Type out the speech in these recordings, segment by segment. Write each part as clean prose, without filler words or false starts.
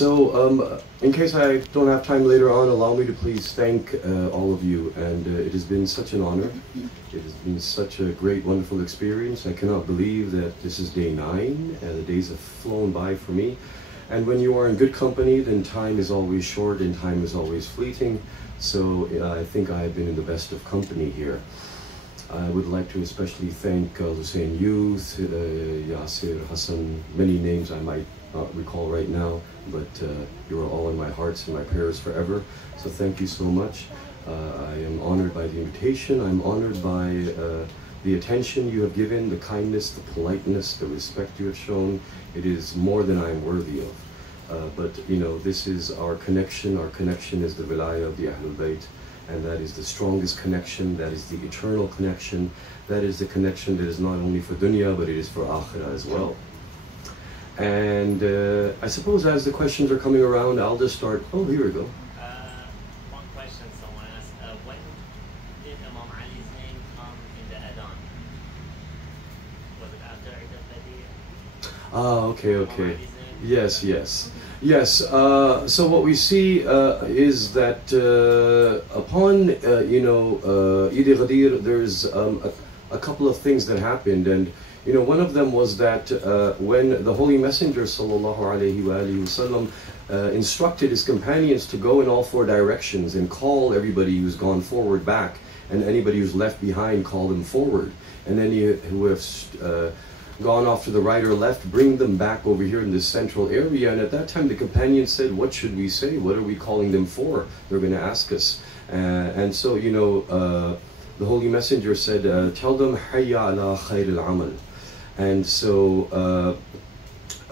In case I don't have time later on, allow me to please thank all of you. And it has been such an honor. It has been such a great, wonderful experience. I cannot believe that this is day 9, and the days have flown by for me. And when you are in good company, then time is always short and time is always fleeting. So I think I have been in the best of company here. I would like to especially thank Hussein Youth, Yasir, Hasan, many names I might not recall right now, but you are all in my hearts and my prayers forever. So thank you so much. I am honored by the invitation. I'm honored by the attention you have given, the kindness, the politeness, the respect you have shown. It is more than I am worthy of. But you know, this is our connection. Our connection is the wilayah of the Ahlul Bayt. And that is the strongest connection, that is the eternal connection, that is the connection that is not only for dunya, but it is for akhirah as well. And I suppose as the questions are coming around, I'll just start. Oh, here we go. One question someone asked, when did Imam Ali's name come in the Adhan? Was it after Eid al-Fitr? Ah, okay. Yes. Yes, so what we see is that upon, Eid al-Ghadir, there's a couple of things that happened. And, one of them was that when the Holy Messenger ﷺ instructed his companions to go in all 4 directions and call everybody who's gone forward back, and anybody who's left behind, call them forward. And then who have gone off to the right or left, bring them back over here in this central area. And at that time the companions said, what should we say? What are we calling them for? They're going to ask us. And so, the Holy Messenger said, tell them, Hayya ala khair al-amal. And so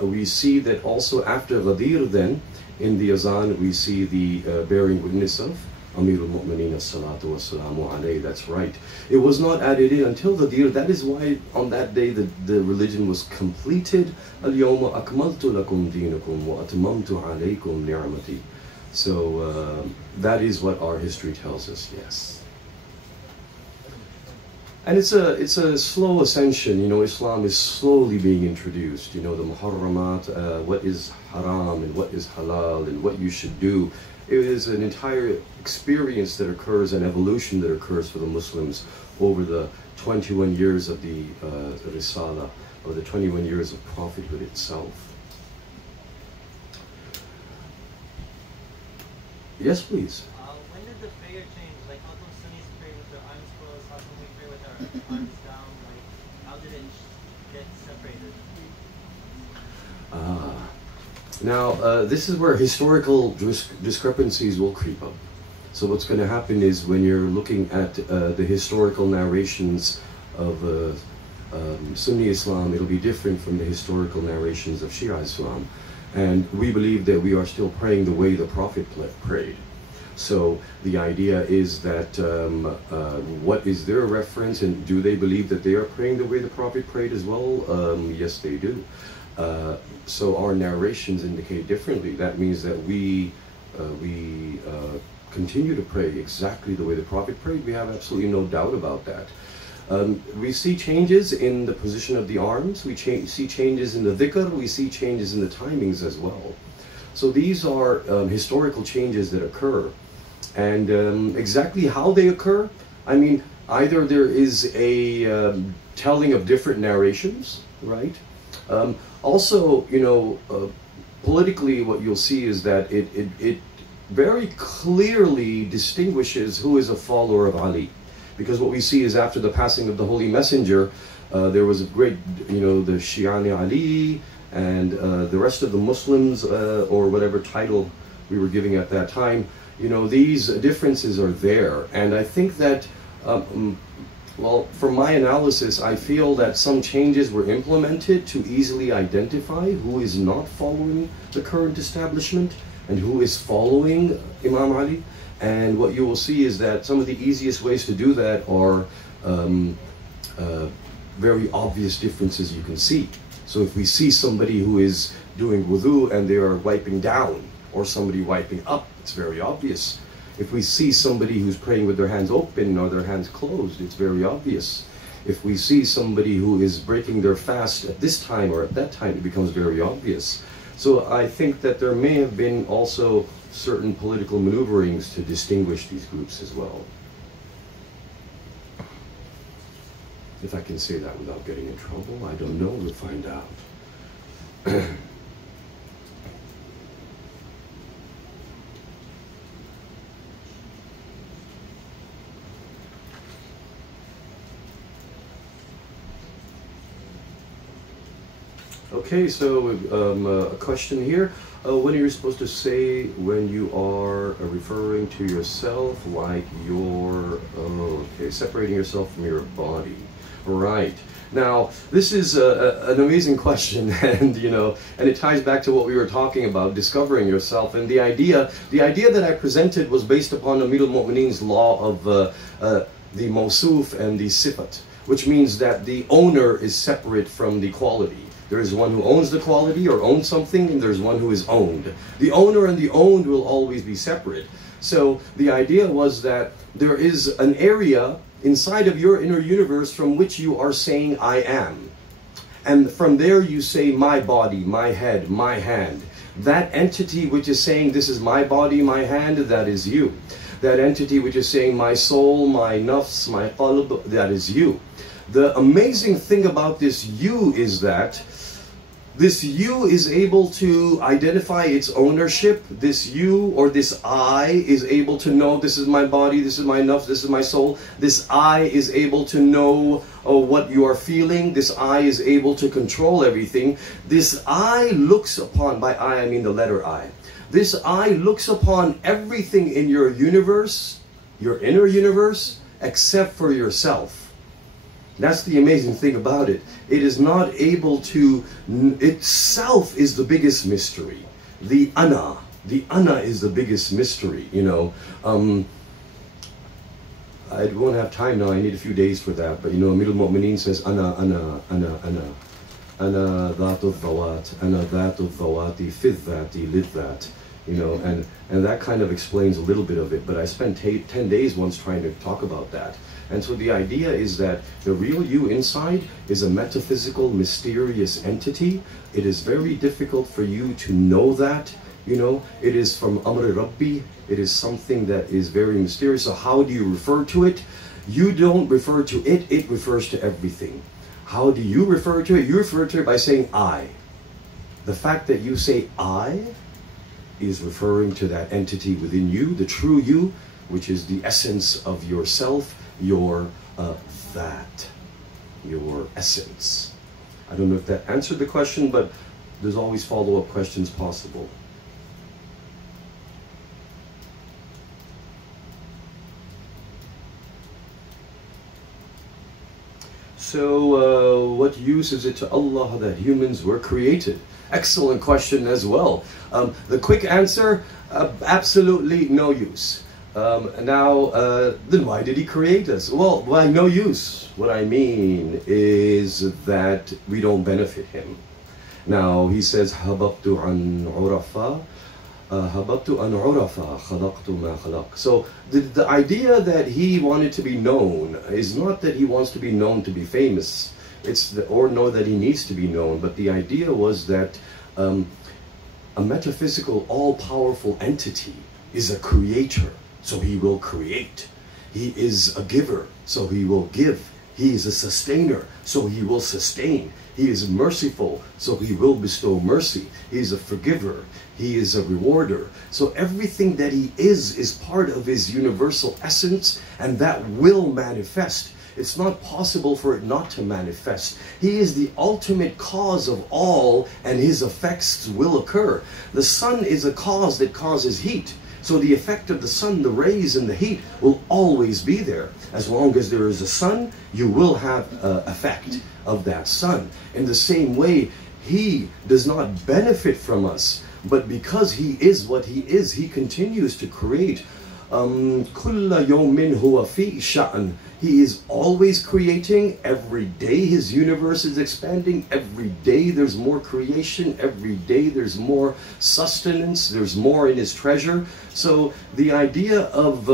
we see that also after Ghadir then, in the Azan, we see the bearing witness of Amirul Mu'mineen as-salatu was-salamu alayhi. That's right. It was not added in until the Ghadir. That is why on that day the religion was completed. Al-yawma akmaltu lakum deenakum wa atmamtu alaykum ni'mati. So that is what our history tells us, yes. And it's a slow ascension. Islam is slowly being introduced. The Muharramat, what is haram and what is halal and what you should do. It is an entire experience that occurs, an evolution that occurs for the Muslims over the 21 years of the Risala, or the 21 years of prophethood itself. Yes, please. When did the prayer change? Like, how come Sunnis pray with their arms closed? How come we pray with our arms down? Like, how did it get separated? Now, this is where historical discrepancies will creep up. So what's going to happen is when you're looking at the historical narrations of Sunni Islam, it'll be different from the historical narrations of Shia Islam. And we believe that we are still praying the way the Prophet prayed. So the idea is that what is their reference, and do they believe that they are praying the way the Prophet prayed as well? Yes, they do. So our narrations indicate differently. That means that we continue to pray exactly the way the Prophet prayed. We have absolutely no doubt about that. We see changes in the position of the arms. We see changes in the dhikr. We see changes in the timings as well. So these are historical changes that occur. And exactly how they occur, I mean, either there is a telling of different narrations, right? Also, politically what you'll see is that it very clearly distinguishes who is a follower of Ali. Because what we see is after the passing of the Holy Messenger, there was a great, the Shi'ani Ali and the rest of the Muslims, or whatever title we were giving at that time, these differences are there. And I think that, well, from my analysis, I feel that some changes were implemented to easily identify who is not following the current establishment and who is following Imam Ali. And what you will see is that some of the easiest ways to do that are very obvious differences you can see. So if we see somebody who is doing wudu and they are wiping down, or somebody wiping up, it's very obvious. If we see somebody who's praying with their hands open or their hands closed, it's very obvious. If we see somebody who is breaking their fast at this time or at that time, it becomes very obvious. So I think that there may have been also certain political maneuverings to distinguish these groups as well. If I can say that without getting in trouble, I don't know, we'll find out. Okay, so a question here. What are you supposed to say when you are referring to yourself like you're, separating yourself from your body? Right. Now, this is an amazing question, and and it ties back to what we were talking about, discovering yourself. And the idea that I presented was based upon Amir al-Mu'mineen's law of the Mawsuf and the Sifat, which means that the owner is separate from the quality. There is one who owns the quality or owns something, and there's one who is owned. The owner and the owned will always be separate. So the idea was that there is an area inside of your inner universe from which you are saying, I am. And from there you say, my body, my head, my hand. That entity which is saying, this is my body, my hand, that is you. That entity which is saying, my soul, my nafs, my qalb, that is you. The amazing thing about this you is that this you is able to identify its ownership. This you or this I is able to know, this is my body, this is my nafs, this is my soul. This I is able to know what you are feeling. This I is able to control everything. This I looks upon, by I mean the letter I. This I looks upon everything in your universe, your inner universe, except for yourself. That's the amazing thing about it. It is not able to, itself is the biggest mystery. The ana is the biggest mystery, I won't have time now, I need a few days for that, but Amir al-Mu'mineen says, ana dhatu dhawat, ana dhatu dhawati fi dhati lidhat, and that kind of explains a little bit of it, but I spent 10 days once trying to talk about that. And so the idea is that the real you inside is a metaphysical, mysterious entity. It is very difficult for you to know that, it is from Amr Rabbi. It is something that is very mysterious. So how do you refer to it? You don't refer to it, it refers to everything. How do you refer to it? You refer to it by saying I. The fact that you say I is referring to that entity within you, the true you, which is the essence of yourself, your that, your essence. I don't know if that answered the question, but there's always follow-up questions possible. So what use is it to Allah that humans were created? Excellent question as well. The quick answer, absolutely no use. Then why did he create us? Well, why no use? What I mean is that we don't benefit him. Now, he says, hababtu an urafa, hababtu an urafa, khalaqtu ma khalaq. So, the idea that he wanted to be known is not that he wants to be known to be famous, or know that he needs to be known, but the idea was that a metaphysical, all-powerful entity is a creator. So he will create. He is a giver, so he will give. He is a sustainer, so he will sustain. He is merciful, so he will bestow mercy. He is a forgiver. He is a rewarder. So everything that he is part of his universal essence, and that will manifest. It's not possible for it not to manifest. He is the ultimate cause of all, and his effects will occur. The sun is a cause that causes heat. So the effect of the sun, the rays and the heat will always be there. As long as there is a sun, you will have an effect of that sun. In the same way, he does not benefit from us, but because he is what he is, he continues to create. Kulla yawmin huwa fi sha'n. He is always creating. Every day his universe is expanding. Every day there's more creation. Every day there's more sustenance. There's more in his treasure. So the idea of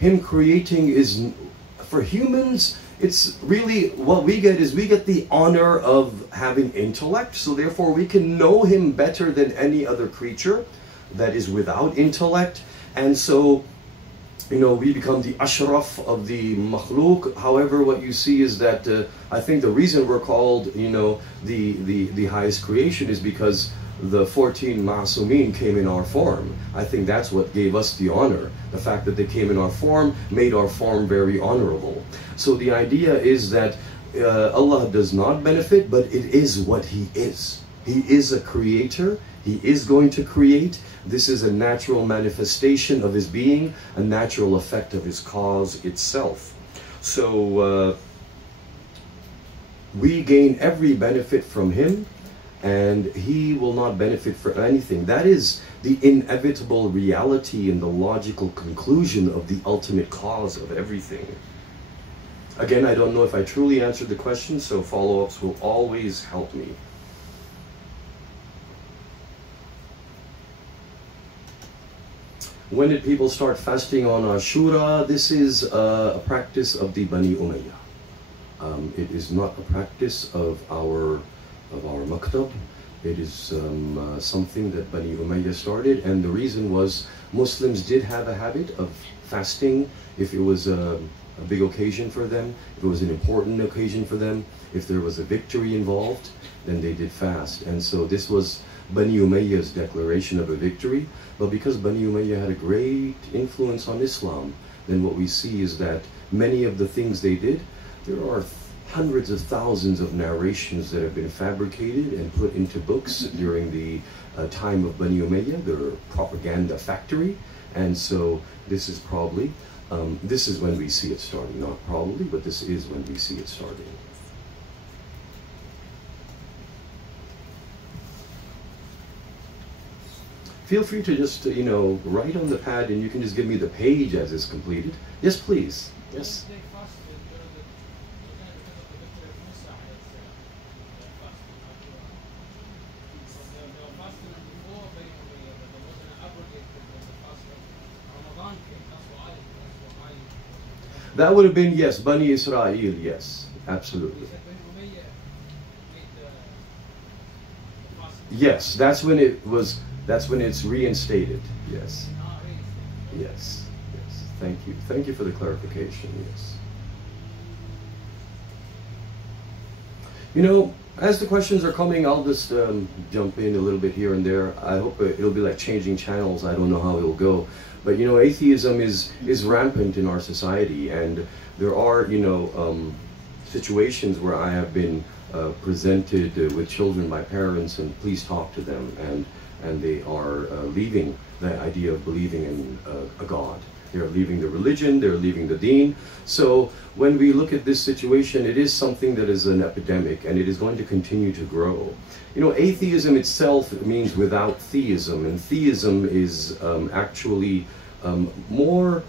him creating is, for humans, it's really what we get is we get the honor of having intellect, so therefore we can know him better than any other creature that is without intellect. And so, you know, we become the ashraf of the makhluk. However, what you see is that I think the reason we're called, you know, the highest creation is because the 14 ma'asumin came in our form. I think that's what gave us the honor. The fact that they came in our form made our form very honorable. So the idea is that Allah does not benefit, but it is what He is. He is a creator. He is going to create. This is a natural manifestation of His being, a natural effect of His cause itself. So we gain every benefit from Him, and He will not benefit for anything. That is the inevitable reality and the logical conclusion of the ultimate cause of everything. Again, I don't know if I truly answered the question, so follow-ups will always help me. When did people start fasting on Ashura? This is a practice of the Bani Umayyah. It is not a practice of our maktab. It is something that Bani Umayyah started, and the reason was Muslims did have a habit of fasting if it was a big occasion for them, if it was an important occasion for them, if there was a victory involved, then they did fast. And so this was Bani Umayyah's declaration of a victory. But because Bani Umayyah had a great influence on Islam, then what we see is that many of the things they did, there are hundreds of thousands of narrations that have been fabricated and put into books during the time of Bani Umayyah. They're a propaganda factory. And so this is probably, this is when we see it starting. Not probably, but this is when we see it starting. Feel free to just, you know, write on the pad, and you can just give me the page as it's completed. Yes, please. Yes. That would have been, yes, Bani Israel, yes, absolutely. Yes, that's when it was, that's when it's reinstated, yes. Yes, yes, thank you. Thank you for the clarification, yes. You know, as the questions are coming, I'll just jump in a little bit here and there. I hope it'll be like changing channels. I don't know how it'll go. But, you know, atheism is rampant in our society, and there are, you know, situations where I have been presented with children by parents, and please talk to them, and they are leaving the idea of believing in a God. They're leaving the religion, they're leaving the deen. So when we look at this situation, it is something that is an epidemic, and it is going to continue to grow. You know, atheism itself means without theism, and theism is actually more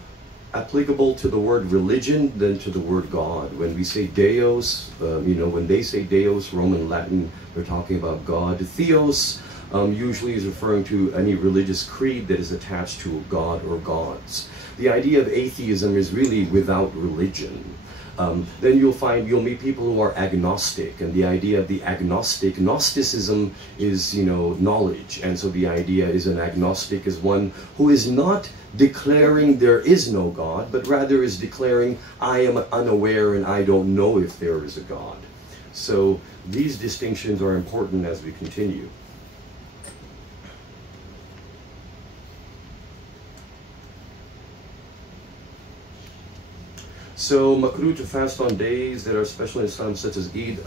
applicable to the word religion than to the word God. When we say Deus, you know, when they say Deus, Roman Latin, they're talking about God. Theos usually is referring to any religious creed that is attached to a god or gods. The idea of atheism is really without religion. Then you'll meet people who are agnostic, and the idea of the agnostic, Gnosticism is, you know, knowledge, and so the idea is an agnostic is one who is not declaring there is no God, but rather is declaring I am unaware and I don't know if there is a God. So these distinctions are important as we continue. So, makruh to fast on days that are special in Islam, such as Eid.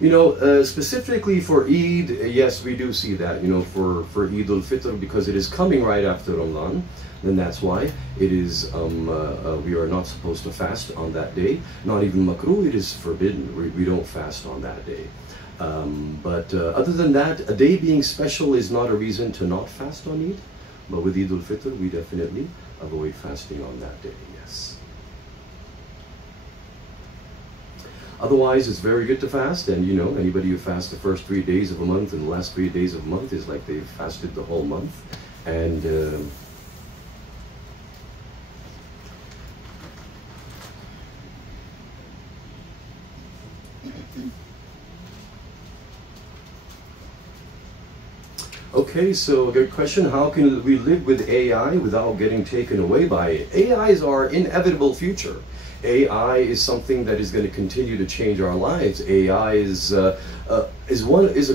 You know, specifically for Eid, yes, we do see that. You know, for Eid al-Fitr, because it is coming right after Ramadan, then that's why it is, we are not supposed to fast on that day. Not even makruh, it is forbidden. We don't fast on that day. But other than that, a day being special is not a reason to not fast on Eid. But with Eid al-Fitr, we definitely avoid fasting on that day, yes. Otherwise, it's very good to fast, and you know, anybody who fasts the first 3 days of a month and the last 3 days of a month is like they've fasted the whole month. And Okay, so good question. How can we live with AI without getting taken away by it? AIs are inevitable future. AI is something that is going to continue to change our lives. AI is a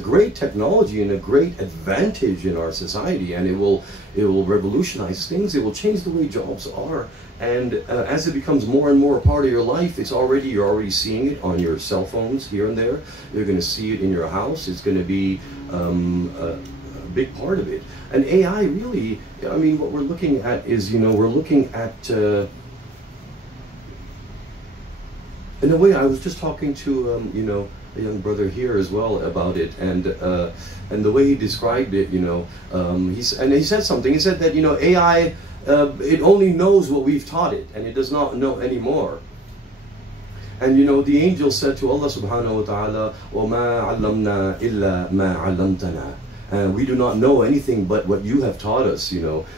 great technology and a great advantage in our society, and it will revolutionize things. It will change the way jobs are, and as it becomes more and more a part of your life, you're already seeing it on your cell phones here and there. You're going to see it in your house. It's going to be a big part of it. And AI really, I mean, what we're looking at is, we're looking at. In a way, I was just talking to a young brother here as well about it, and the way he described it, he said something. He said that AI, it only knows what we've taught it, and it does not know anymore. And the angel said to Allah subhanahu wa ta'ala, وَمَا عَلَّمْنَا إِلَّا مَا عَلَّمْتَنَا. And we do not know anything but what you have taught us,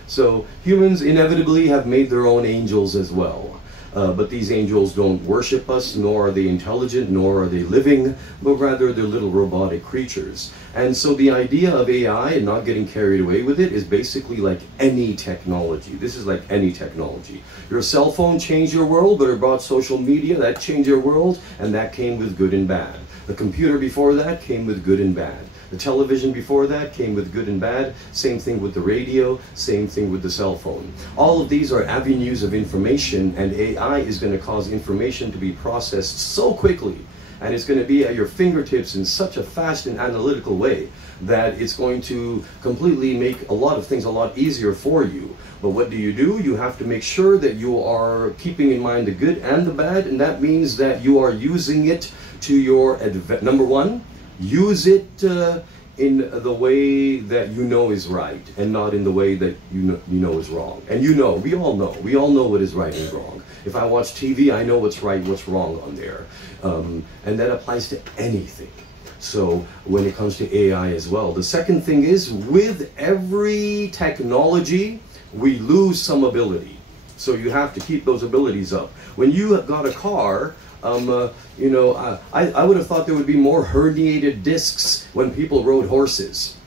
So humans inevitably have made their own angels as well. But these angels don't worship us, nor are they intelligent, nor are they living, but rather they're little robotic creatures. And so the idea of AI and not getting carried away with it is basically like any technology. This is like any technology. Your cell phone changed your world, but it brought social media, that changed your world, and that came with good and bad. The computer before that came with good and bad. The television before that came with good and bad. Same thing with the radio, same thing with the cell phone. All of these are avenues of information, and AI is going to cause information to be processed so quickly, and it's going to be at your fingertips in such a fast and analytical way that it's going to completely make a lot of things a lot easier for you. But what do? You have to make sure that you are keeping in mind the good and the bad, and that means that you are using it to your advantage. Number one, use it in the way that you know is right, and not in the way that you know is wrong. And we all know what is right and wrong. If I watch TV, I know what's right, what's wrong on there, and that applies to anything. So when it comes to AI as well, the second thing is, with every technology, we lose some ability. So you have to keep those abilities up. When you have got a car, I would have thought there would be more herniated discs when people rode horses.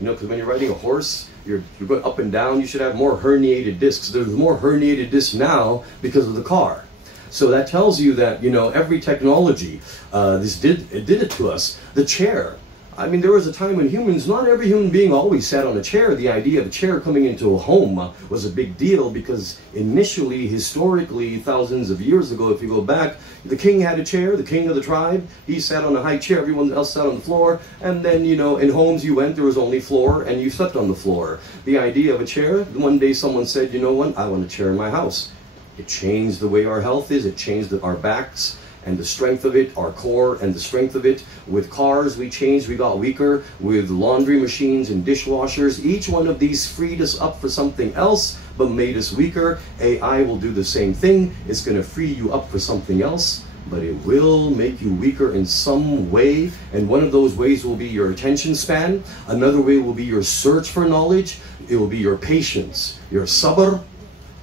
Because when you're riding a horse, you're going up and down, you should have more herniated discs. There's more herniated discs now because of the car. So that tells you that, every technology, it did it to us. The chair. I mean, there was a time when not every human being always sat on a chair. The idea of a chair coming into a home was a big deal, because initially, historically, thousands of years ago, if you go back, the king had a chair, the king of the tribe. He sat on a high chair, everyone else sat on the floor. And then, in homes you went, there was only floor, and you slept on the floor. The idea of a chair, one day someone said, what, I want a chair in my house. It changed the way our health is, it changed our backs, and the strength of it, our core and the strength of it. With cars, we got weaker. With laundry machines and dishwashers, each one of these freed us up for something else, but made us weaker. AI will do the same thing. It's going to free you up for something else, but it will make you weaker in some way. And one of those ways will be your attention span. Another way will be your search for knowledge. It will be your patience, your sabr,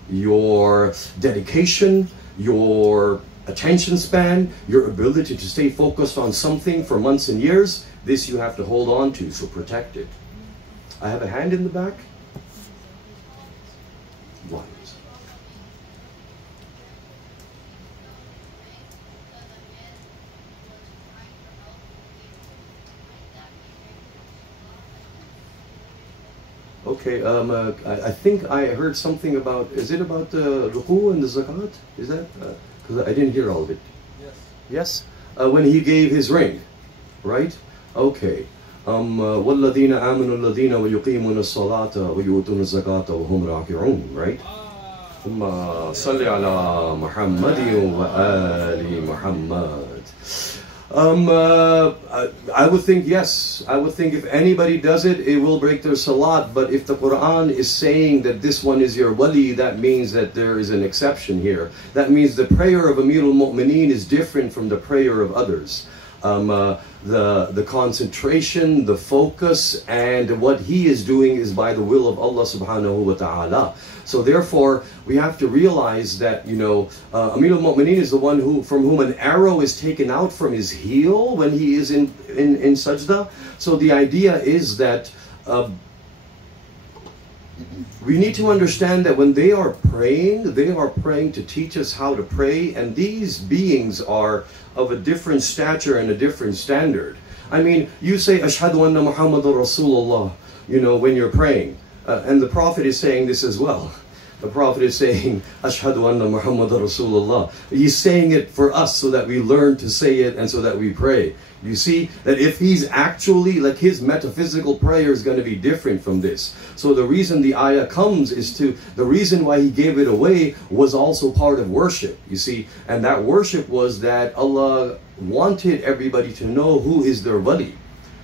your dedication, your attention span, your ability to stay focused on something for months and years. This you have to hold on to, so protect it. I have a hand in the back. One. Okay, I think I heard something about, is it about the ruku and the zakat? Is that? Because I didn't hear all of it. Yes. Yes? When he gave his ring, right? Okay. وَالَّذِينَ آمَنُوا الَّذِينَ وَيُقِيمُونَ الصَّلَاةَ وَيُؤْتُونَ الزَّكَاةَ وَهُمْ رَاكِعُونَ, right? ثم صل على محمد وآل محمد. I would think yes. I would think if anybody does it, it will break their salat. But if the Quran is saying that this one is your wali, that means that there is an exception here. That means the prayer of Amirul Mu'mineen is different from the prayer of others. The concentration, the focus, and what he is doing is by the will of Allah subhanahu wa ta'ala. So therefore, we have to realize that, Amirul Mu'mineen is the one from whom an arrow is taken out from his heel when he is in sajda. So the idea is that We need to understand that when they are praying to teach us how to pray, and these beings are of a different stature and a different standard. I mean, you say, Ashhadu anna Muhammadur Rasulullah, when you're praying. And the Prophet is saying this as well. The Prophet is saying, Ashhadu anna Muhammadur Rasulullah. He's saying it for us so that we learn to say it and so that we pray. You see that if he's actually, like, his metaphysical prayer is going to be different from this. So the reason the ayah comes is the reason why he gave it away was also part of worship, you see. And that worship was that Allah wanted everybody to know who is their wali.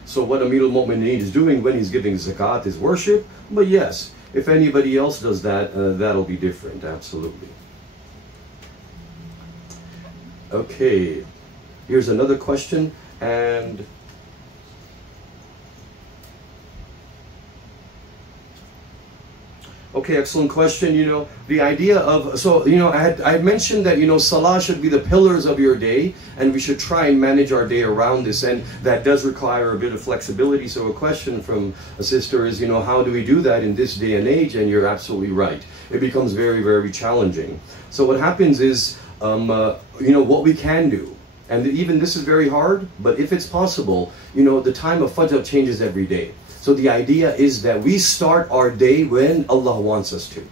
So what Amirul Mu'mineen is doing when he's giving zakat is worship. But yes, if anybody else does that, that'll be different, absolutely. Okay, here's another question. And okay, excellent question. The idea of, so I had mentioned that salah should be the pillars of your day, and we should try and manage our day around this, and that does require a bit of flexibility. So a question from a sister is, how do we do that in this day and age? And you're absolutely right, it becomes very, very challenging. So what happens is, what we can do. And even this is very hard, but if it's possible, the time of Fajr changes every day. So the idea is that we start our day when Allah wants us to.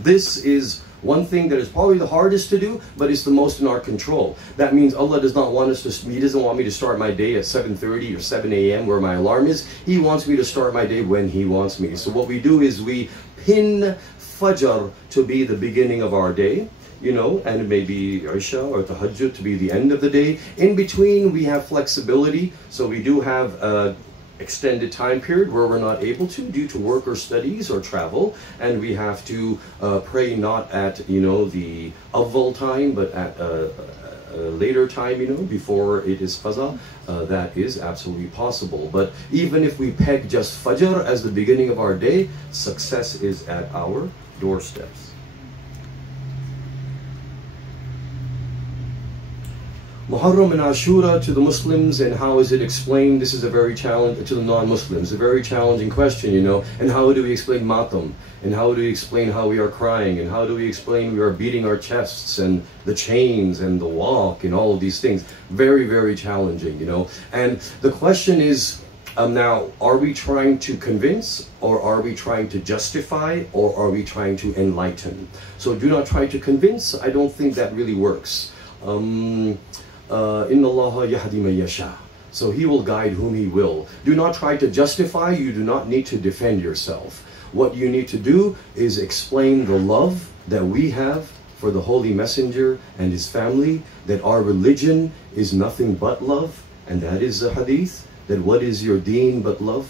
This is one thing that is probably the hardest to do, but it's the most in our control. That means Allah does not want us to, He doesn't want me to start my day at 7:30 or 7 a.m. where my alarm is. He wants me to start my day when He wants me. So what we do is we pin Fajr to be the beginning of our day. And it may be Isha or Tahajjud to be the end of the day. In between, we have flexibility. So we do have an extended time period where we're not able to due to work or studies or travel. And we have to pray not at, the Awwal time, but at a later time, before it is Qaza. That is absolutely possible. But even if we peg just Fajr as the beginning of our day, success is at our doorsteps. Muharram and Ashura to the Muslims, and how is it explained? This is a very challenging, to the non-Muslims, a very challenging question, and how do we explain Matam? And how do we explain how we are crying? And how do we explain we are beating our chests, and the chains, and the walk, and all of these things? Very, very challenging, And the question is, now, are we trying to convince, or are we trying to justify, or are we trying to enlighten? So do not try to convince. I don't think that really works. Inna Allah yahdi man yasha. So He will guide whom He will. Do not try to justify. You do not need to defend yourself. What you need to do is explain the love that we have for the Holy Messenger and his family, that our religion is nothing but love, and that is the hadith, that what is your deen but love,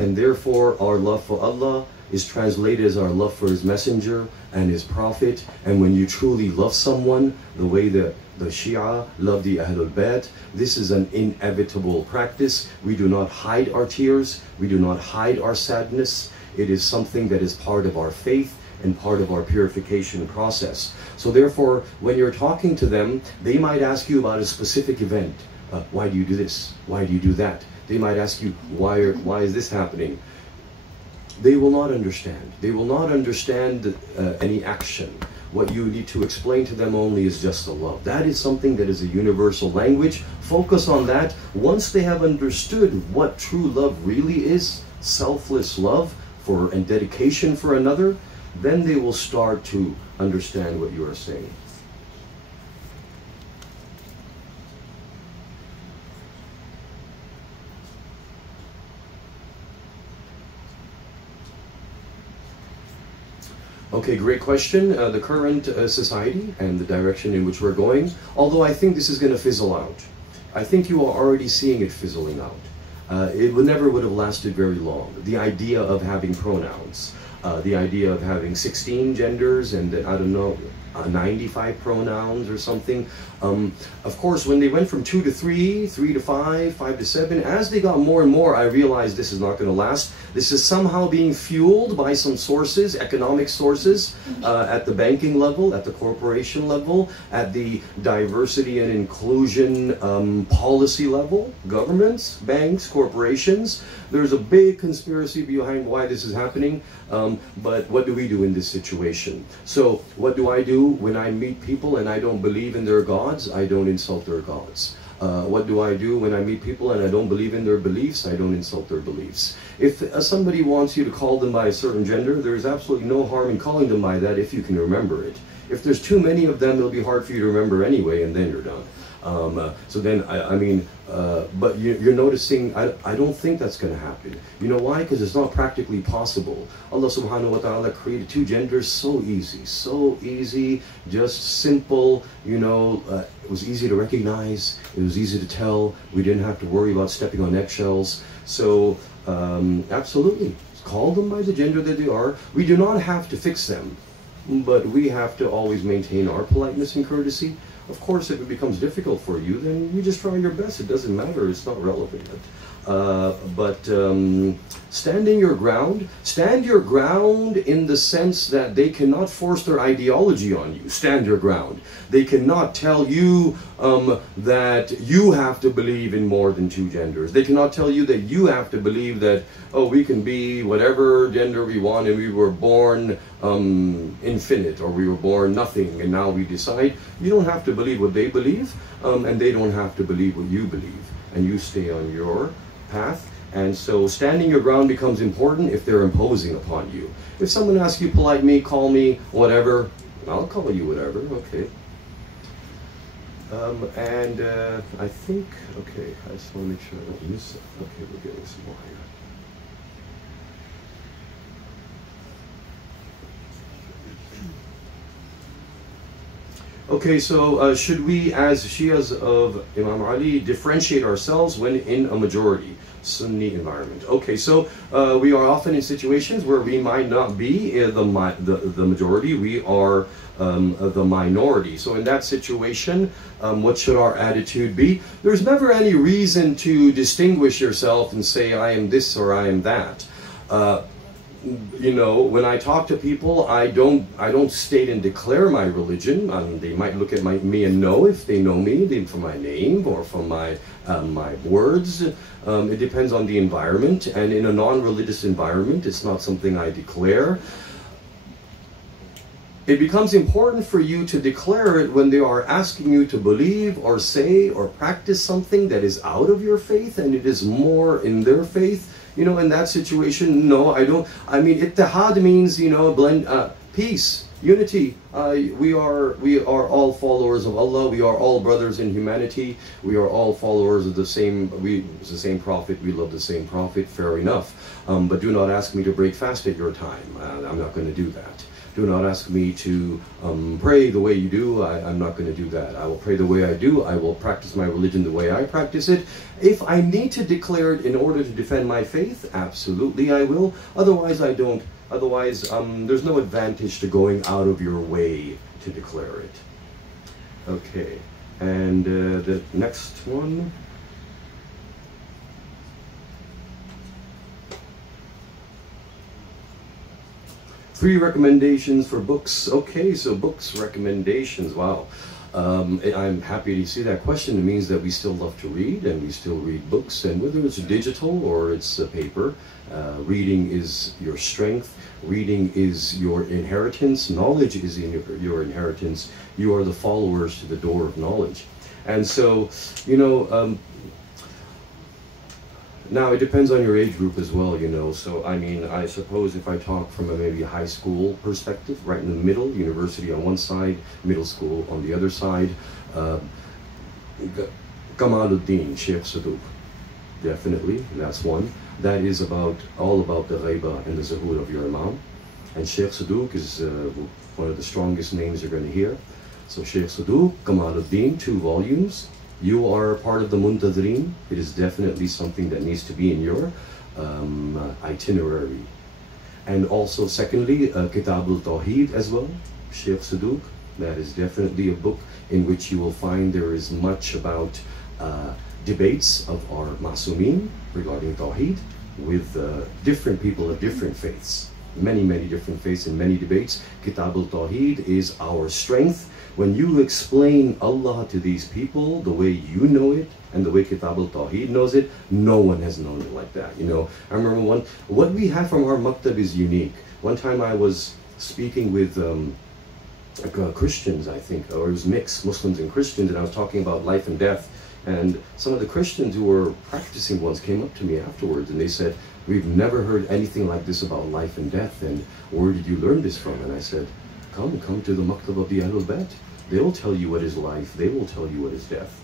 and therefore our love for Allah is translated as our love for His Messenger and His Prophet. And when you truly love someone, the way the Shia love the Ahlul Bayt, this is an inevitable practice. We do not hide our tears, we do not hide our sadness. It is something that is part of our faith and part of our purification process. So therefore, when you're talking to them, they might ask you about a specific event. Why do you do this? Why do you do that? They might ask you, why is this happening? They will not understand. They will not understand any action. What you need to explain to them only is just the love. That is something that is a universal language. Focus on that. Once they have understood what true love really is, selfless love and dedication for another, then they will start to understand what you are saying. Okay, great question. The current society and the direction in which we're going, although I think this is going to fizzle out. I think you are already seeing it fizzling out. It never would have lasted very long. The idea of having pronouns, the idea of having 16 genders, and I don't know, 95 pronouns or something. Of course, when they went from 2 to 3, 3 to 5, 5 to 7, as they got more and more, I realized this is not going to last. This is somehow being fueled by some sources, economic sources, at the banking level, at the corporation level, at the diversity and inclusion policy level, governments, banks, corporations. There's a big conspiracy behind why this is happening, but what do we do in this situation? So what do I do when I meet people and I don't believe in their gods? I don't insult their gods. What do I do when I meet people and I don't believe in their beliefs? I don't insult their beliefs. If somebody wants you to call them by a certain gender, there's absolutely no harm in calling them by that if you can remember it. If there's too many of them, it'll be hard for you to remember anyway, and then you're done. So then, but you're noticing, I don't think that's going to happen. You know why? Because it's not practically possible. Allah subhanahu wa ta'ala created two genders so easy, just simple, you know, it was easy to recognize, it was easy to tell, we didn't have to worry about stepping on eggshells. So, absolutely, call them by the gender that they are. We do not have to fix them, but we have to always maintain our politeness and courtesy. Of course, if it becomes difficult for you, then you just try your best. It doesn't matter. It's not relevant. Standing your ground, stand your ground in the sense that they cannot force their ideology on you. Stand your ground. They cannot tell you that you have to believe in more than two genders. They cannot tell you that you have to believe that, oh, we can be whatever gender we want and we were born infinite, or we were born nothing and now we decide. You don't have to believe what they believe, and they don't have to believe what you believe. And you stay on your path. And so standing your ground becomes important if they're imposing upon you. If someone asks you, polite me, call me, whatever, I'll call you whatever, okay. I think, okay, I just want to make sure I don't miss it. Okay, we're getting some more here. Okay, so should we, as Shias of Imam Ali, differentiate ourselves when in a majority Sunni environment? Okay, so we are often in situations where we might not be the majority, we are the minority. So in that situation, what should our attitude be? There's never any reason to distinguish yourself and say, I am this or I am that. You know, when I talk to people, I don't state and declare my religion. They might look at me and know if they know me from my name or from my words. It depends on the environment, and in a non-religious environment, it's not something I declare. It becomes important for you to declare it when they are asking you to believe or say or practice something that is out of your faith and it is more in their faith. You know, in that situation, no, I don't. I mean, ittihad means, you know, blend, peace, unity. We are all followers of Allah. We are all brothers in humanity. We are all followers of the same prophet. We love the same prophet. Fair enough. But do not ask me to break fast at your time. I'm not going to do that. Do not ask me to pray the way you do. I'm not going to do that. I will pray the way I do. I will practice my religion the way I practice it. If I need to declare it in order to defend my faith, absolutely I will. Otherwise, I don't. Otherwise, there's no advantage to going out of your way to declare it. Okay, and the next one. 3 recommendations for books. Okay, so books recommendations. Wow. I'm happy to see that question. It means that we still love to read and we still read books, and whether it's digital or it's paper, reading is your strength. Reading is your inheritance. Knowledge is your inheritance. You are the followers to the door of knowledge. And so, you know, now, it depends on your age group as well, you know. So, I mean, I suppose if I talk from a maybe high school perspective, right in the middle, university on one side, middle school on the other side, Kamaluddin, Sheikh Saduq, definitely, that's one. That is all about the ghaiba and the zuhur of your imam. And Sheikh Saduq is one of the strongest names you're going to hear. So, Sheikh Saduq, Kamaluddin, 2 volumes. You are part of the Muntadhreen. It is definitely something that needs to be in your itinerary. And also, secondly, Kitab al-Tawheed as well, Sheikh Saduq. That is definitely a book in which you will find there is much about debates of our Masumin regarding Tawheed with different people of different faiths. Many different faiths and many debates. Kitab al-Tawheed is our strength. When you explain Allah to these people the way you know it and the way Kitab al-Tawheed knows it, no one has known it like that. You know, I remember what we have from our maktab is unique. One time I was speaking with Christians, I think, or it was mixed, Muslims and Christians, and I was talking about life and death. And some of the Christians who were practicing ones came up to me afterwards and they said, "We've never heard anything like this about life and death, and where did you learn this from?" And I said, come to the maktab of the Ahlul Bayt. They will tell you what is life, they will tell you what is death.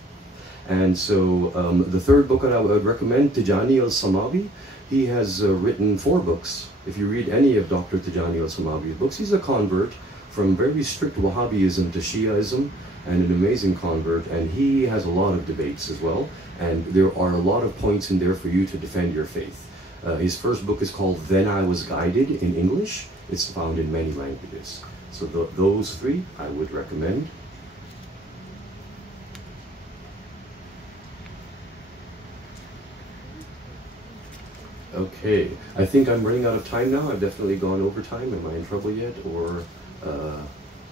And so the third book that I would recommend, Tijani al-Samawi, he has written 4 books. If you read any of Dr. Tijani al-Samawi's books, he's a convert from very strict Wahhabism to Shiaism, and an amazing convert, and he has a lot of debates as well, and there are a lot of points in there for you to defend your faith. His first book is called Then I Was Guided in English. It's found in many languages. So those 3 I would recommend. Okay, I think I'm running out of time now. I've definitely gone over time. Am I in trouble yet, or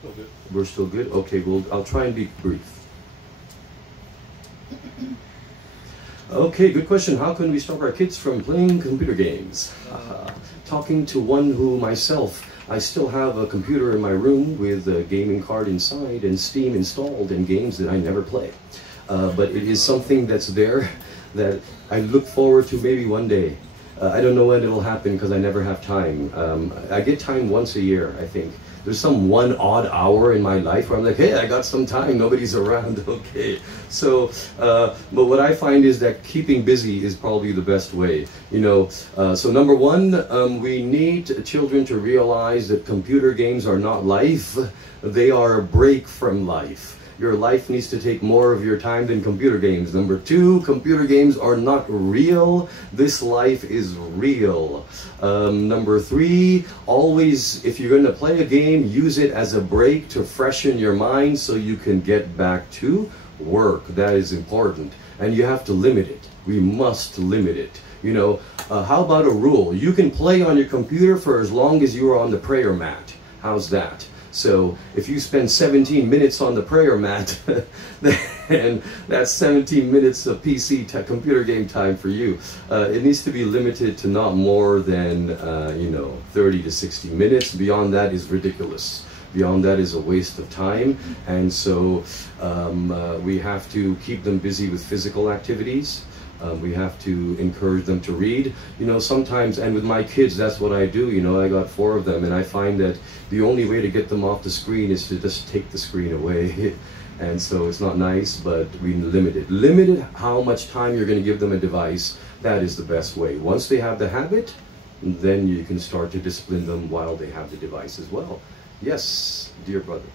Good. we're still good? Okay, well, I'll try and be brief. Okay, good question. How can we stop our kids from playing computer games? Talking to one who myself, I still have a computer in my room with a gaming card inside and Steam installed and games that I never play. But it is something that's there that I look forward to maybe one day. I don't know when it'll happen because I never have time. I get time once a year, I think. There's some one odd hour in my life where I'm like, hey, I got some time, nobody's around, okay. So, but what I find is that keeping busy is probably the best way, you know. So number 1, we need children to realize that computer games are not life, they are a break from life. Your life needs to take more of your time than computer games. Number 2, computer games are not real. This life is real. Number 3, always, if you're going to play a game, use it as a break to freshen your mind so you can get back to work. That is important. And you have to limit it. We must limit it. You know, how about a rule? You can play on your computer for as long as you are on the prayer mat. How's that? So if you spend 17 minutes on the prayer mat, then that's 17 minutes of computer game time for you. It needs to be limited to not more than, you know, 30 to 60 minutes. Beyond that is ridiculous. Beyond that is a waste of time. And so we have to keep them busy with physical activities. We have to encourage them to read. You know, sometimes, and with my kids, that's what I do. You know, I got 4 of them, and I find that the only way to get them off the screen is to just take the screen away. And so it's not nice, but we limit it. Limit how much time you're going to give them a device. That is the best way. Once they have the habit, then you can start to discipline them while they have the device as well. Yes, dear brother.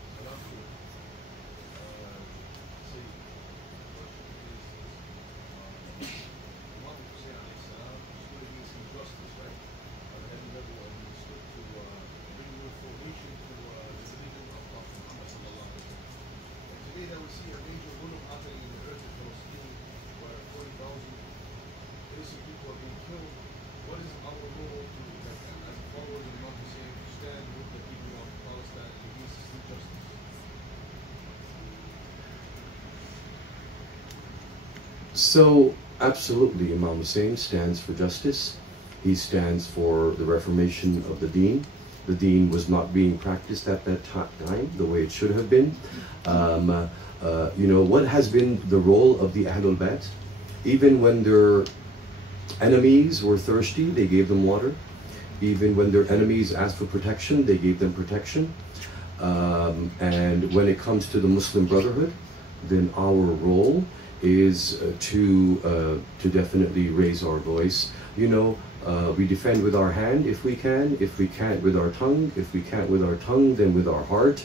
So, absolutely, Imam Hussein stands for justice. He stands for the reformation of the deen. The deen was not being practiced at that time the way it should have been. You know, what has been the role of the Ahlul Bayt? Even when their enemies were thirsty, they gave them water. Even when their enemies asked for protection, they gave them protection. And when it comes to the Muslim Brotherhood, then our role is to definitely raise our voice. You know, we defend with our hand if we can. If we can't, with our tongue. If we can't with our tongue, then with our heart.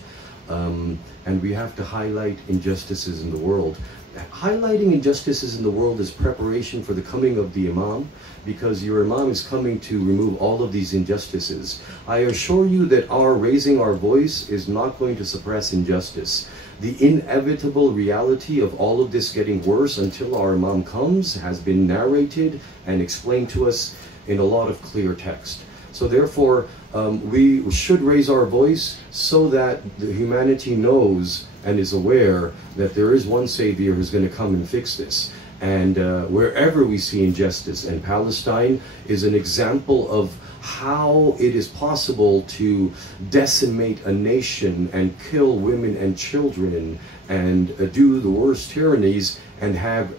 And we have to highlight injustices in the world. highlighting injustices in the world is preparation for the coming of the Imam, because your Imam is coming to remove all of these injustices. I assure you that our raising our voice is not going to suppress injustice. The inevitable reality of all of this getting worse until our Imam comes has been narrated and explained to us in a lot of clear text. So therefore, we should raise our voice so that the humanity knows and is aware that there is one Savior who's going to come and fix this. And wherever we see injustice, and Palestine is an example of how it is possible to decimate a nation and kill women and children and do the worst tyrannies and have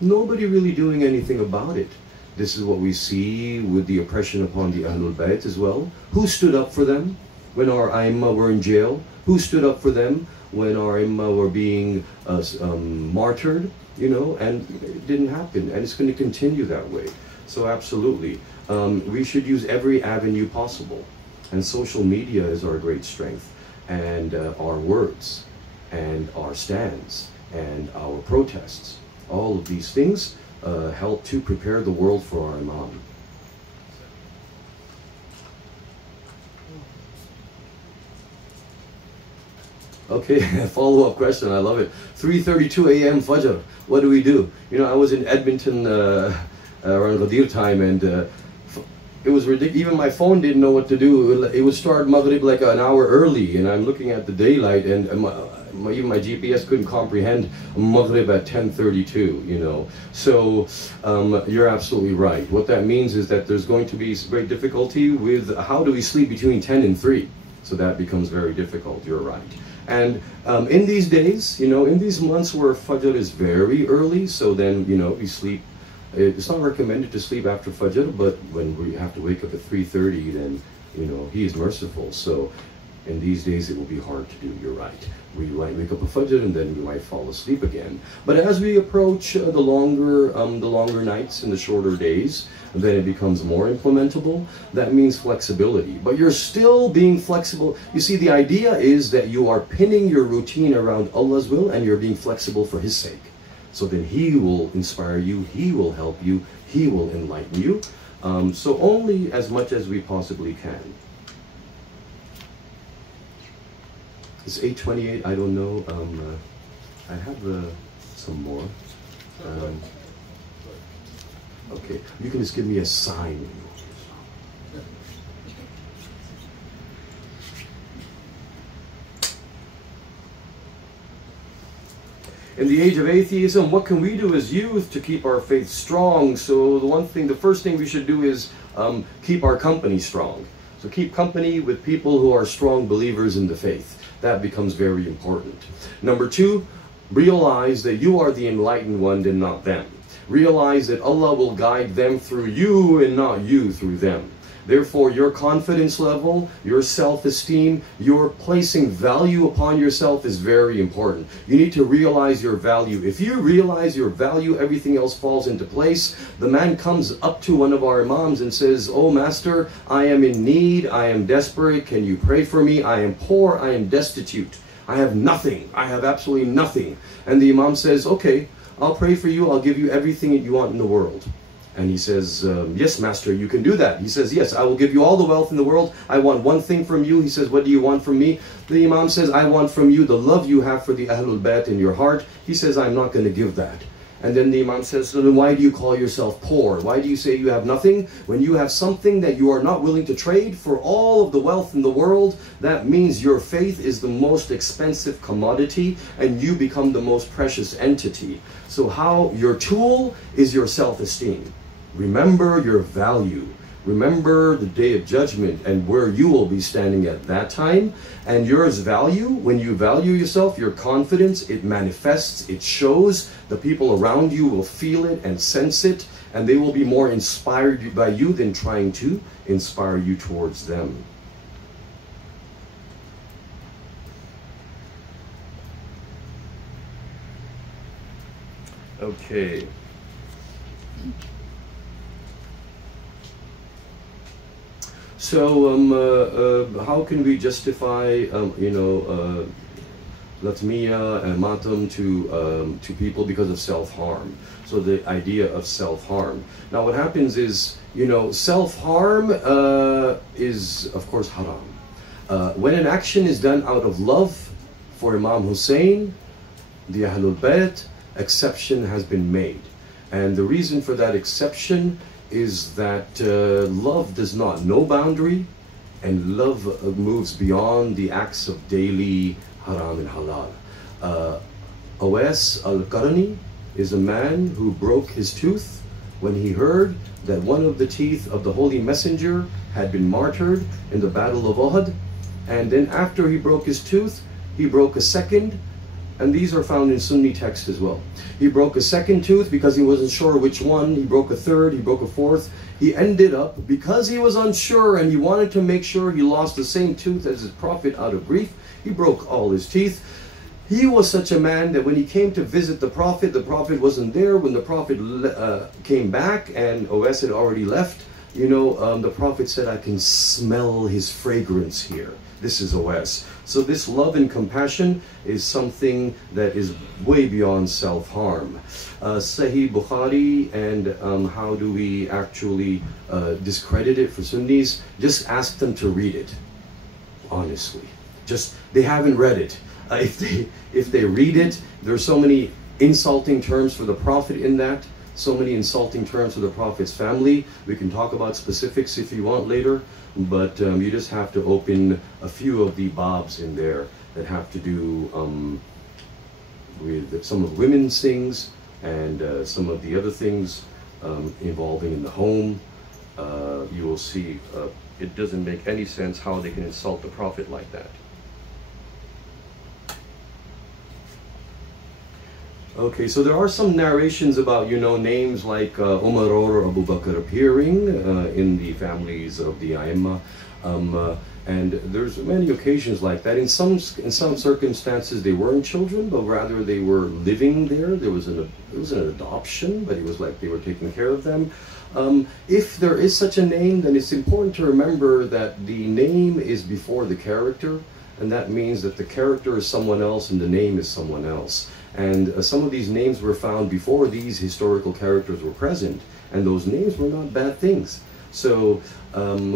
nobody really doing anything about it. This is what we see with the oppression upon the Ahlul Bayt as well. Who stood up for them when our Aimma were in jail? Who stood up for them when our Aimma were being martyred? You know, and it didn't happen, and it's going to continue that way. So absolutely, we should use every avenue possible, and social media is our great strength, and our words, and our stands, and our protests. All of these things help to prepare the world for our Imam. Okay, follow-up question, I love it. 3:32 a.m. Fajr, what do we do? You know, I was in Edmonton around Ghadir time, and it was ridiculous. Even my phone didn't know what to do. It would start Maghrib like an hour early, and I'm looking at the daylight, and even my GPS couldn't comprehend Maghrib at 10:32, you know. So you're absolutely right. What that means is that there's going to be great difficulty with how do we sleep between 10 and 3. So that becomes very difficult, you're right. And in these days, you know, in these months where Fajr is very early, so then, you know, we sleep, it's not recommended to sleep after Fajr, but when we have to wake up at 3:30, then, you know, He is merciful. So in these days it will be hard to do, you're right. We might wake up at Fajr and then we might fall asleep again. But as we approach the longer nights and the shorter days, then it becomes more implementable. That means flexibility. But you're still being flexible. You see, the idea is that you are pinning your routine around Allah's will and you're being flexible for His sake. So then He will inspire you, He will help you, He will enlighten you. So only as much as we possibly can. It's 8:28, I don't know. I have some more. Okay, you can just give me a sign. In the age of atheism, what can we do as youth to keep our faith strong? So the first thing we should do is keep our company strong. So keep company with people who are strong believers in the faith. That becomes very important. Number 2, realize that you are the enlightened one and not them. Realize that Allah will guide them through you and not you through them. Therefore, your confidence level, your self-esteem, your placing value upon yourself is very important. You need to realize your value. If you realize your value, everything else falls into place. The man comes up to one of our imams and says, "Oh Master, I am in need, I am desperate, can you pray for me? I am poor, I am destitute. I have nothing, I have absolutely nothing." And the imam says, "Okay, I'll pray for you, I'll give you everything that you want in the world." And he says, "Yes, Master, you can do that." He says, "Yes, I will give you all the wealth in the world. I want one thing from you." He says, "What do you want from me?" The Imam says, "I want from you the love you have for the Ahlul Bayt in your heart." He says, "I'm not going to give that." And then the Imam says, "So then why do you call yourself poor? Why do you say you have nothing? When you have something that you are not willing to trade for all of the wealth in the world, that means your faith is the most expensive commodity and you become the most precious entity. So how your tool is your self-esteem. Remember your value. Remember the day of judgment and where you will be standing at that time. And yours value, when you value yourself, your confidence, it manifests, it shows. The people around you will feel it and sense it. And they will be more inspired by you than trying to inspire you towards them. Okay. So how can we justify, latmiya and matam to people because of self-harm. So the idea of self-harm. Now what happens is, you know, self-harm is of course haram. When an action is done out of love for Imam Hussein, the Ahlul Bayt, exception has been made. And the reason for that exception is that love does not know boundary, and love moves beyond the acts of daily haram and halal. Awais al-Qarni is a man who broke his tooth when he heard that one of the teeth of the Holy Messenger had been martyred in the Battle of Uhud. And then after he broke his tooth, he broke a second, and these are found in Sunni texts as well. He broke a second tooth because he wasn't sure which one. He broke a third, he broke a fourth. He ended up, because he was unsure and he wanted to make sure he lost the same tooth as his Prophet out of grief, he broke all his teeth. He was such a man that when he came to visit the Prophet wasn't there. When the Prophet came back and Awais had already left, you know, the Prophet said, "I can smell his fragrance here. This is Awais." So this love and compassion is something that is way beyond self-harm. Sahih Bukhari, and how do we actually discredit it for Sunnis? Just ask them to read it, honestly. Just, they haven't read it. If they read it, there's so many insulting terms for the Prophet in that, so many insulting terms for the Prophet's family. We can talk about specifics if you want later, but you just have to open a few of the babs in there that have to do with some of women's things and some of the other things involving in the home. You will see it doesn't make any sense how they can insult the Prophet like that. Okay, so there are some narrations about, you know, names like Umar or Abu Bakr appearing in the families of the Aimma, and there's many occasions like that. In some circumstances, they weren't children, but rather they were living there. There was an adoption, but it was like they were taking care of them. If there is such a name, then it's important to remember that the name is before the character, and that means that the character is someone else and the name is someone else. And some of these names were found before these historical characters were present, and those names were not bad things. So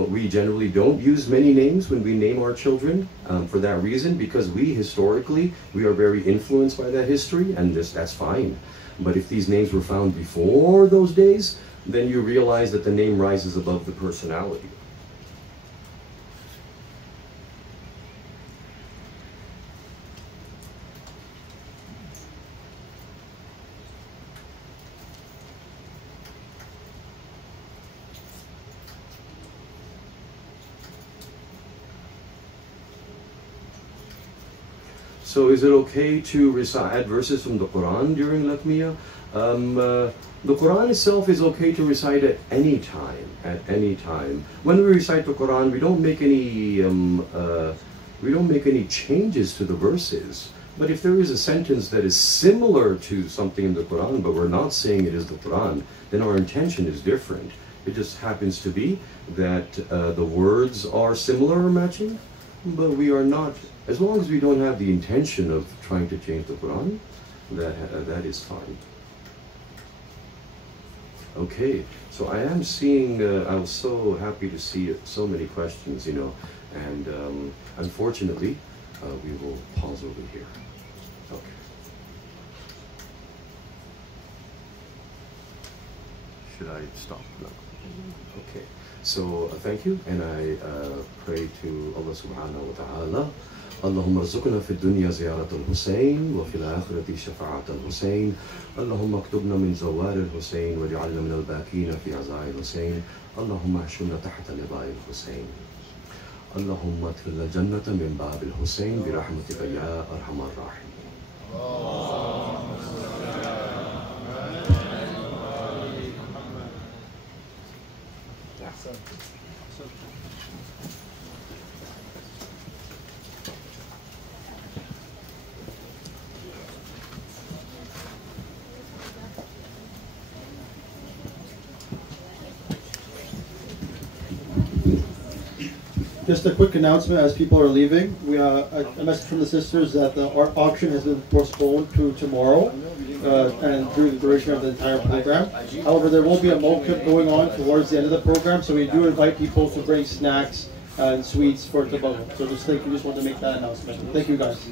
we generally don't use many names when we name our children for that reason, because we historically, we are very influenced by that history, and that's fine. But if these names were found before those days, then you realize that the name rises above the personality. So is it okay to recite verses from the Quran during Latmiya? The Quran itself is okay to recite at any time. When we recite the Quran, we don't make any changes to the verses. But if there is a sentence that is similar to something in the Quran, but we're not saying it is the Quran, then our intention is different. It just happens to be that the words are similar or matching, but we are not. As long as we don't have the intention of trying to change the Quran, that is fine. Okay, so I am seeing, I was so happy to see so many questions, you know, and unfortunately, we will pause over here. Okay. Should I stop? No. Okay. So thank you, and I pray to Allah subhanahu wa ta'ala. اللهم ارزقنا في الدنيا زيارة الحسين وفي الآخرة شفاعة الحسين. اللهم اكتبنا من زوار الحسين واجعلنا من الباكين في عزاء الحسين. اللهم احشرنا تحت لواء الحسين. اللهم ادخلنا الجنة من باب الحسين برحمتك يا أرحم الراحمين. Just a quick announcement as people are leaving. We a message from the sisters that the art auction has been postponed to tomorrow and through the duration of the entire program. However, there will be a mokib going on towards the end of the program, so we do invite people to bring snacks and sweets for Tabago. So just want to make that announcement. Thank you guys.